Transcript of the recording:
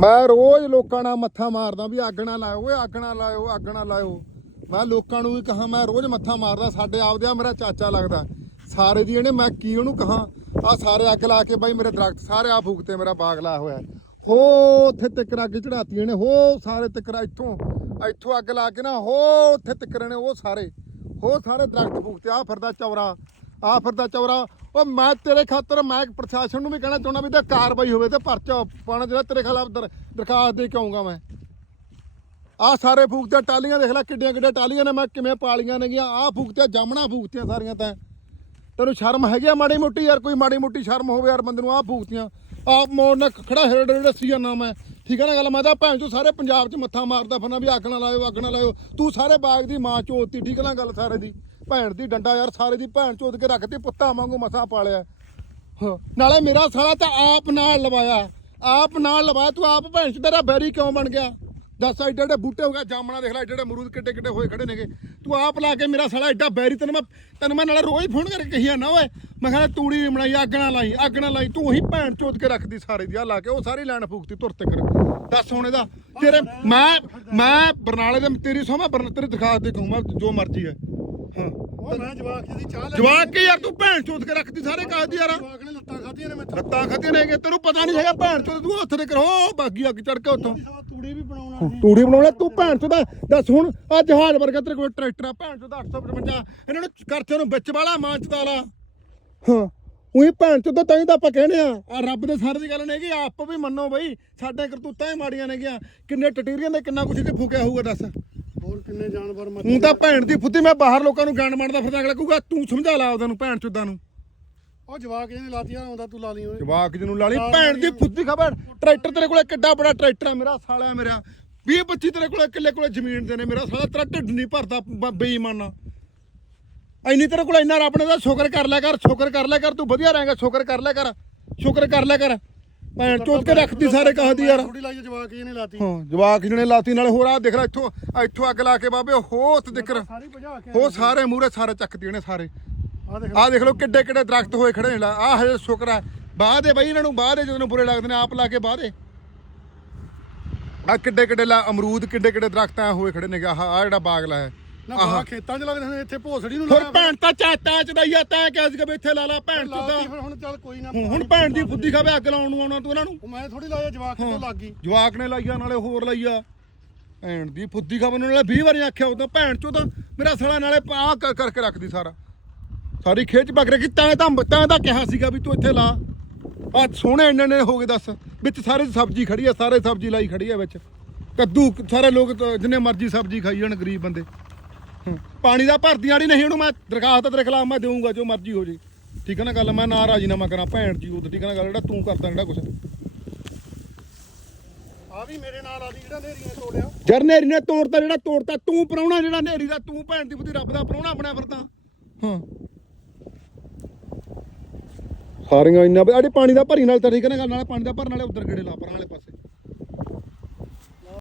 ਮੈਂ ਰੋਜ਼ ਲੋਕਾਂ ਨਾਲ ਮੱਥਾ ਮਾਰਦਾ ਵੀ ਅੱਗ ਨਾ ਲਾਇਓ, ਓਏ ਅੱਗ ਨਾ ਲਾਇਓ ਅੱਗ ਨਾ ਲਾਇਓ। ਮੈਂ ਲੋਕਾਂ ਨੂੰ ਵੀ ਕਹਾ, ਮੈਂ ਰੋਜ਼ ਮੱਥਾ ਮਾਰਦਾ, ਸਾਡੇ ਆਪਦੇ ਆ ਮੇਰਾ ਚਾਚਾ ਲੱਗਦਾ। ਸਾਰੇ ਦੀ ਇਹਨੇ ਮੈਂ ਕੀ ਉਹਨੂੰ ਕਹਾ ਆ ਸਾਰੇ ਅੱਗ ਲਾ ਕੇ ਬਾਈ ਮੇਰੇ ਦਰਖਤ ਸਾਰੇ ਆ ਫੂਕਤੇ ਮੇਰਾ ਬਾਗ ਲਾ ਹੋਇਆ। ਹੋ, ਉੱਥੇ ਤਿੱਕਰ ਅੱਗ ਚੜਾਤੀ ਇਹਨੇ ਹੋ ਸਾਰੇ ਤਿੱਕਰ ਇੱਥੋਂ ਇੱਥੋਂ ਅੱਗ ਲਾ ਕੇ ਨਾ, ਹੋ, ਉੱਥੇ ਤਿੱਕਰ ਨੇ ਉਹ ਸਾਰੇ। ਹੋ ਸਾਰੇ ਦਰਖਤ ਫੂਕਤੇ ਆ ਫਿਰਦਾ ਚੌਰਾ। ਆ ਫਿਰਦਾ ਚੌਰਾ। ਉਹ ਮੈਂ ਤੇਰੇ ਖਾਤਰ, ਮੈਂ ਪ੍ਰਸ਼ਾਸਨ ਨੂੰ ਵੀ ਕਹਿਣਾ ਚਾਹੁੰਦਾ ਵੀ ਤੇ ਕਾਰਵਾਈ ਹੋਵੇ ਤੇ ਪਰਚਾ ਪਾਣਾ ਜਿਹੜਾ ਤੇਰੇ ਖਿਲਾਫ ਦਰ- ਦਰਖਾਸਤ ਦੇ ਕੇ ਆਉਂਗਾ ਮੈਂ। ਆ ਸਾਰੇ ਫੂਕਤੇ ਟਾਲੀਆਂ ਦੇਖ ਲੈ, ਕਿੱਡੀਆਂ ਕਿੱਡੀਆਂ ਟਾਲੀਆਂ ਨੇ, ਮੈਂ ਕਿਵੇਂ ਪਾਲੀਆਂ ਨੇਗੀਆਂ। ਆ ਫੂਕਤੇ ਜਾਮਣਾ ਫੂਕਤੀਆਂ ਸਾਰੀਆਂ ਤਾਂ। ਤੈਨੂੰ ਸ਼ਰਮ ਹੈਗੀ ਆ ਮਾੜੀ ਮੋਟੀ? ਯਾਰ ਕੋਈ ਮਾੜੀ ਮੋਟੀ ਸ਼ਰਮ ਹੋਵੇ, ਯਾਰ ਬੰਦੇ ਨੂੰ ਆ ਫੂਕਤੀਆਂ। ਆਪ ਮੋੜ ਨਾਲ ਖੜਾ ਹੇੜ ਰੱਸੀ ਜਾਂਦਾ ਮੈਂ। ਠੀਕ ਹੈ ਨਾ ਗੱਲ? ਮੈਂ ਤਾਂ ਭੈਣ ਚੋ ਸਾਰੇ ਪੰਜਾਬ 'ਚ ਮੱਥਾ ਮਾਰਦਾ ਫਨਾ ਵੀ ਆਖਣਾ ਲਾਇਓ ਆਖਣਾ ਲਾਇਓ। ਤੂੰ ਸਾਰੇ ਬਾਗ ਦੀ ਮਾਂ ਚੋਤੀ ਠੀਕ ਹੈ ਨਾ ਗੱਲ? ਸਾਰੇ ਦੀ। ਭੈਣ ਦੀ ਡੰਡਾ ਯਾਰ ਸਾਰੇ ਦੀ ਭੈਣ ਚੋਦ ਕੇ ਰੱਖਤੀ ਪੁੱਤਾਂ ਵਾਂਗੂ ਮਸਾ ਪਾਲਿਆ। ਹਾਂ, ਨਾਲੇ ਮੇਰਾ ਸਾਲਾ ਤਾਂ ਆਪ ਨਾਲ ਲਵਾਇਆ। ਆਪ ਨਾਲ ਲਵਾਇਆ ਤੂੰ ਆਪ ਭੈਣ ਚ ਤੇਰਾ ਬੈਰੀ ਕਿਉਂ ਬਣ ਗਿਆ? ਦੱਸ ਐਡੇ ਐਡੇ ਬੂਟੇ ਹੋ ਗਿਆ ਜਾਮਣਾ ਦੇਖ ਲੈ ਐਡੇ ਐਡੇ ਅਮਰੂਦ ਕਿੱਡੇ ਕਿੱਡੇ ਹੋਏ ਖੜੇ ਨੇਗੇ। ਤੂੰ ਆਪ ਲਾ ਕੇ ਮੇਰਾ ਸਾਲਾ ਐਡਾ ਬੈਰੀ ਤੈਨੂੰ ਮੈਂ ਤੈਨੂੰ ਮੈਂ ਨਾਲੇ ਰੋਜ਼ ਫੋਨ ਕਰਕੇ ਕਹੀ ਨਾ ਓਏ ਮੈਂ ਕਹਿੰਦਾ ਤੂੜੀ ਨਹੀਂ ਬਣਾਈ ਅੱਗ ਨਾ ਲਾਈ ਅੱਗ ਨਾ ਲਾਈ ਤੂੰ ਹੀ ਭੈਣ ਚੋਦ ਕੇ ਰੱਖਦੀ ਸਾਰੇ ਦੀ ਆ ਲਾ ਕੇ ਉਹ ਸਾਰੀ ਲੈਣ ਫੂਕਤੀ ਤੁਰ ਤੇ ਕਰ। ਦੱਸ ਹੁਣ ਇਹਦਾ ਤੇਰੇ ਮੈਂ ਮੈਂ ਬਰਨਾਲੇ ਦੇ ਤੇਰੀ ਸੋਮਾ ਬਰਨ ਤੇਰੀ ਦਿਖਾ ਦੇ ਕਹੂੰ ਮੈਂ ਜੋ ਮਰਜ਼ੀ ਹੈ। ਉਹ ਮੈਂ ਜਵਾਕ ਜੀ ਦੀ ਚਾਹ ਲੈ ਜਵਾਕ ਕੇ ਯਾਰ ਤੂੰ ਭੈਣ ਚੋਦ ਕੇ ਰੱਖਦੀ ਸਾਰੇ ਕਾਹਦੀ ਯਾਰ। ਜਵਾਕ ਨੇ ਲੱਤਾਂ ਖਾਧੀਆਂ ਨੇ ਮੈਂ ਲੱਤਾਂ ਨੇ ਤੈਨੂੰ ਪਤਾ ਨਹੀਂ ਹੈਗਾ ਭੈਣ ਚੋਦ ਤੂੰ ਹੱਥ ਦੇ ਕਰੋ ਬਾਗੀ ਅੱਗ ਚੜ ਕੇ ਉੱਥੋਂ। ਤੂੜੀ ਵੀ ਬਣਾਉਣਾ ਤੂੜੀ ਬਣਾਉਣਾ ਤੂੰ ਭੈਣ ਚੋਦ ਦੱਸ ਹੁਣ ਆ ਜਹਾਜ਼ ਵਰਗਾ ਤੇਰੇ ਕੋਲ ਟਰੈਕਟਰ ਆ ਭੈਣ ਚੋਦ 855 ਇਹਨਾਂ ਨੂੰ ਕਰਤੇ ਨੂੰ ਵਿੱਚ ਵਾਲਾ ਮਾਂ ਚ ਦਾਲਾ ਹਾਂ ਉਹੀ ਭੈਣ ਚੋਦ ਤਾਂ ਹੀ ਤਾਂ ਆਪਾਂ ਕਹਿੰਦੇ ਆ ਆ ਰੱਬ ਦੇ ਸਾਰੇ ਦੀ ਗੱਲ ਨਹੀਂ ਕਿ ਆਪ ਵੀ ਮੰਨੋ ਬਈ ਸਾਡੇ ਕਰਤੂਤਾਂ ਹੀ ਮਾੜੀਆਂ ਨੇਗੀਆਂ। ਕਿੰਨੇ ਟਟੀਰੀਆਂ ਦੇ ਕਿੰਨਾ ਕੁਛ ਤੇ ਫੂਕਿਆ ਹੋਊਗਾ ਦੱਸ। ਹੋਰ ਕਿੰਨੇ ਜਾਨਵਰ ਮਰ ਤੂੰ ਤਾਂ ਭੈਣ ਦੀ ਫੁੱਦੀ ਮੈਂ ਬਾਹਰ ਲੋਕਾਂ ਨੂੰ ਗਾਂਡ ਮਾਰਦਾ ਫਿਰਦਾ ਅਗਲਾ ਕਹੂਗਾ ਤੂੰ ਸਮਝਾ ਲਾ ਉਹਨੂੰ ਭੈਣ ਚੋਦਾਂ ਨੂੰ। ਉਹ ਜਵਾਕ ਇਹਨੇ ਲਾਤੀਆਂ ਆਉਂਦਾ ਤੂੰ ਲਾ ਲਈ ਓਏ। ਜਵਾਕ ਜਿਹਨੂੰ ਲਾਲੀ ਭੈਣ ਦੀ ਫੁੱਦੀ ਖਬਰ। ਟਰੈਕਟਰ ਤੇਰੇ ਕੋਲੇ ਕਿੱਡਾ ਬੜਾ ਟਰੈਕਟਰ ਆ ਮੇਰਾ ਸਾਲਾ ਮੇਰਾ। 20 25 ਤੇਰੇ ਕੋਲੇ ਕਿੱਲੇ ਕੋਲੇ ਜ਼ਮੀਨ ਦੇ ਨੇ ਮੇਰਾ ਸਾਲਾ ਤੇਰਾ ਢਿੱਡ ਨਹੀਂ ਭਰਦਾ ਬੇਈਮਾਨਾ। ਐਨੀ ਤੇਰੇ ਕੋਲ ਇੰਨਾ ਰੱਬ ਨੇ ਦਾ ਸ਼ੁਕਰ ਕਰ ਲਿਆ ਕਰ ਸ਼ੁਕਰ ਕਰ ਲਿਆ ਕਰ ਤੂੰ ਵਧੀਆ ਰਹੇਗਾ ਸ਼ੁਕਰ ਕਰ ਲਿਆ ਕਰ ਸ਼ੁਕਰ ਕਰ ਲਿਆ ਕਰ। ਭੈਣ ਚੋਦ ਕੇ ਰੱਖਦੀ ਸਾਰੇ ਕਹਦੀ ਯਾਰ। ਥੋੜੀ ਲਾਈ ਜਵਾਕ ਇਹਨੇ ਲਾਤੀ। ਹਾਂ ਜਵਾਕ ਜਿਹਨੇ ਲਾਤੀ ਨਾਲੇ ਹੋਰ ਆ ਦੇਖ ਲੈ ਇੱਥੋਂ ਇੱਥੋਂ ਅੱਗ ਲਾ ਕੇ ਬਾਬੇ ਹੋਤ ਦਿਕਰ ਉਹ ਸਾਰੇ ਮੂਰੇ ਸਾਰੇ ਚੱਕਦੀ ਉਹਨੇ ਸਾਰੇ। ਆ ਦੇਖ ਲਓ ਕਿੱਡੇ ਕਿੱਡੇ ਦਰਖਤ ਹੋਏ ਖੜੇ ਨੇ ਆ ਹਜੇ ਸ਼ੁਕਰ ਹੈ ਬਾਹ ਦੇ ਬਈ ਇਹਨਾਂ ਨੂੰ ਬਾਹ ਦੇ ਜਦੋਂ ਬੁਰੇ ਲੱਗਦੇ ਨੇ ਆਪ ਲਾ ਕੇ ਬਾਹ ਦੇ ਆ ਕਿੱਡੇ ਕਿੱਡੇ ਲਾ ਅਮਰੂਦ ਕਿੱਡੇ ਕਿੱਡੇ ਦਰਖਤ ਆ ਹੋਏ ਖੜੇ ਨੇ ਆਹ ਆ ਜਿਹੜਾ ਬਾਗ ਲਾਇਆ। ਨਾ ਬਾਹਰ ਖੇਤਾਂ 'ਚ ਲੱਗਦੇ ਨੇ ਇੱਥੇ ਭੋਸੜੀ ਨੂੰ ਹੋਰ ਭੈਣ ਤਾਂ ਚਾਤਾ ਚ ਦਈਆ ਤਾਂ ਕਿਹਾ ਸੀਗਾ ਵੀ ਇੱਥੇ ਲਾ ਲਾ ਭੈਣ ਲਾਤੀ ਚੋਦਾ ਫਿਰ ਹੁਣ ਚੱਲ ਕੋਈ ਨਾ ਹੁਣ ਭੈਣ ਦੀ ਫੁੱਦੀ ਖਾਵੇ ਅੱਗ ਲਾਉਣ ਨੂੰ ਆਉਣਾ ਤੂੰ ਇਹਨਾਂ ਨੂੰ। ਉਹ ਮੈਂ ਥੋੜੀ ਲਾਇਆ ਜਵਾਕ ਤੋਂ ਲੱਗ ਗਈ। ਜਵਾਕ ਨੇ ਲਾਈਆ ਨਾਲੇ ਹੋਰ ਲਾਈਆ। ਭੈਣ ਦੀ ਫੁੱਦੀ ਖਾਵੇ ਨਾਲੇ 20 ਵਾਰੀ ਆਖਿਆ ਉਦੋਂ ਭੈਣ ਚੋਦਾ ਮੇਰਾ ਸਾਲਾ ਨਾਲੇ ਆ ਕਰ ਕਰਕੇ ਰੱਖਦੀ ਸਾਰਾ। ਸਾਰੀ ਖੇਚ ਬਕਰੇ ਕਿ ਤੈਂ ਤਾਂ ਤੈਂ ਤਾਂ ਕਿਹਾ ਸੀਗਾ ਵੀ ਤੂੰ ਇੱਥੇ ਲਾ। ਆ ਸੋਹਣੇ ਇੰਨੇ ਨੇ ਹੋ ਗਏ ਦੱਸ। ਵਿੱਚ ਸਾਰੇ ਸਬਜ਼ੀ ਖੜੀ ਆ ਸਾਰੇ ਸਬਜ਼ੀ ਲਾਈ ਖੜੀ ਆ ਵਿੱਚ। ਕੱਦੂ ਸਾਰੇ ਲੋਕ ਤਾਂ ਜਿੰਨੇ ਮਰਜ਼ੀ ਸਬਜ਼ੀ ਖਾਈ ਜਾਣ ਗਰੀਬ ਬੰਦੇ। ਪਾਣੀ ਦਾ ਭਰਦੀਆਂ ਵਾਲੀ ਨਹੀਂ ਉਹਨੂੰ ਮੈਂ ਦਰਖਾਸਤ ਤੇਰੇ ਖਿਲਾਫ ਮੈਂ ਦੇਊਂਗਾ, ਜੋ ਮਰਜ਼ੀ ਹੋ ਜੇ। ਠੀਕ ਹੈ ਨਾ ਗੱਲ, ਮੈਂ ਨਾ ਰਾਜੀਨਾਮਾ ਕਰਾਂ, ਭੈਣ ਜੀ, ਉਹ ਠੀਕ ਹੈ ਨਾ ਗੱਲ, ਜਿਹੜਾ ਤੂੰ ਕਰਦਾ ਜਿਹੜਾ ਕੁਛ। ਆ ਵੀ ਮੇਰੇ ਨਾਲ ਆਦੀ ਜਿਹੜਾ ਨੇਰੀਆਂ ਤੋੜਿਆ। ਜਰ ਨੇਰੀ ਨੇ ਤੋੜਤਾ, ਜਿਹੜਾ ਤੋੜਤਾ, ਤੂੰ ਪਰਾਉਣਾ, ਜਿਹੜਾ ਨੇਰੀ ਦਾ ਤੂੰ ਭੈਣ ਦੀ ਬੁੱਧੀ ਰੱਬ ਦਾ ਪਰਾਉਣਾ ਬਣਿਆ ਫਿਰਦਾ ਹਾਂ। ਸਾਰੀਆਂ ਇੰਨਾ ਵੀ ਆੜੀ ਪਾਣੀ ਦਾ ਭਰੀ ਨਾਲ ਤਾਂ ਠੀਕ ਹੈ ਨਾ ਗੱਲ, ਨਾਲ ਪਾਣੀ ਦਾ ਭਰਨ ਵਾਲੇ ਉਧਰ ਗੇੜੇ ਲਾ, ਪਰਾਂ ਵਾਲੇ ਪਾਸੇ।